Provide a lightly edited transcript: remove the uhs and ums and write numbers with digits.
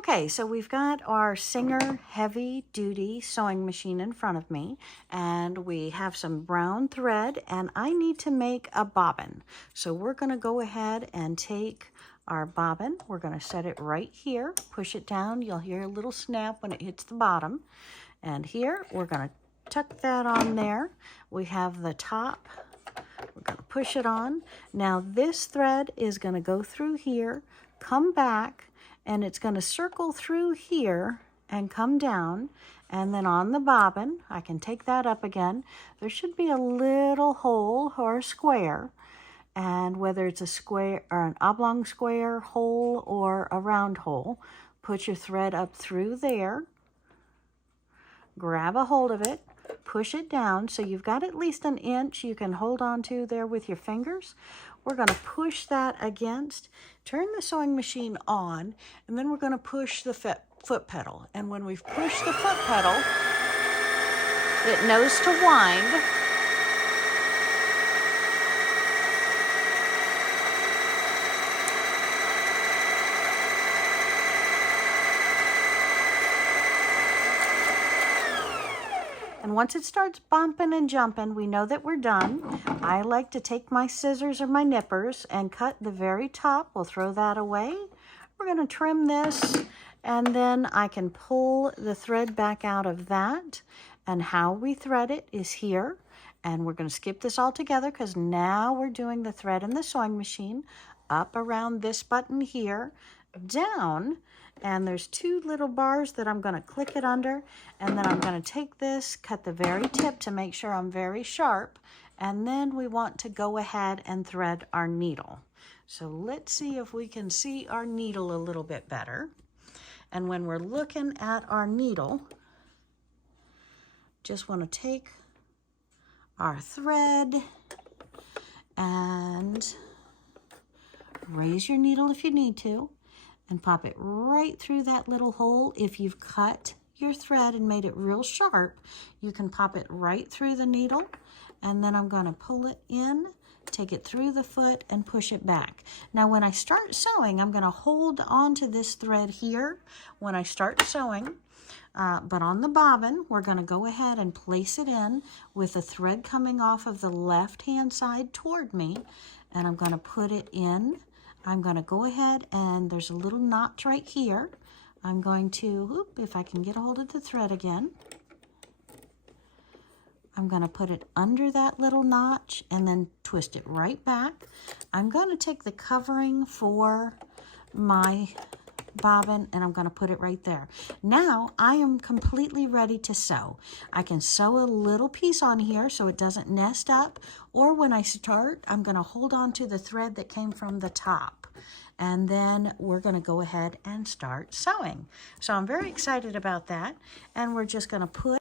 Okay, so we've got our Singer heavy duty sewing machine in front of me, and we have some brown thread, and I need to make a bobbin. So we're going to go ahead and take our bobbin. We're going to set it right here, push it down. You'll hear a little snap when it hits the bottom. And here we're going to tuck that on there. We have the top. We're going to push it on. Now this thread is going to go through here, come back, and it's going to circle through here and come down. And then on the bobbin, I can take that up again. There should be a little hole or a square. And whether it's a square or an oblong square hole or a round hole, put your thread up through there. Grab a hold of it. Push it down so you've got at least an inch you can hold on to there with your fingers. We're going to push that against, turn the sewing machine on, and then we're going to push the foot pedal. And when we've pushed the foot pedal, it knows to wind. And once it starts bumping and jumping, we know that we're done. I like to take my scissors or my nippers and cut the very top. We'll throw that away. We're going to trim this, and then I can pull the thread back out of that. And how we thread it is here. And we're going to skip this all together because now we're doing the thread in the sewing machine up around this button here, down. And there's two little bars that I'm going to click it under, and then I'm going to take this, cut the very tip to make sure I'm very sharp, and then we want to go ahead and thread our needle. So let's see if we can see our needle a little bit better. And when we're looking at our needle, just want to take our thread and raise your needle if you need to, and pop it right through that little hole. If you've cut your thread and made it real sharp, you can pop it right through the needle. And then I'm going to pull it in, take it through the foot, and push it back. Now when I start sewing, I'm going to hold on to this thread here when I start sewing. But on the bobbin, we're going to go ahead and place it in with the thread coming off of the left-hand side toward me. And I'm going to put it in. I'm going to go ahead, and there's a little notch right here. I'm going to, if I can get a hold of the thread again, I'm going to put it under that little notch and then twist it right back. I'm going to take the covering for my bobbin, and I'm going to put it right there. Now I am completely ready to sew. I can sew a little piece on here so it doesn't nest up, or when I start, I'm going to hold on to the thread that came from the top, and then we're going to go ahead and start sewing. So I'm very excited about that, and we're just going to put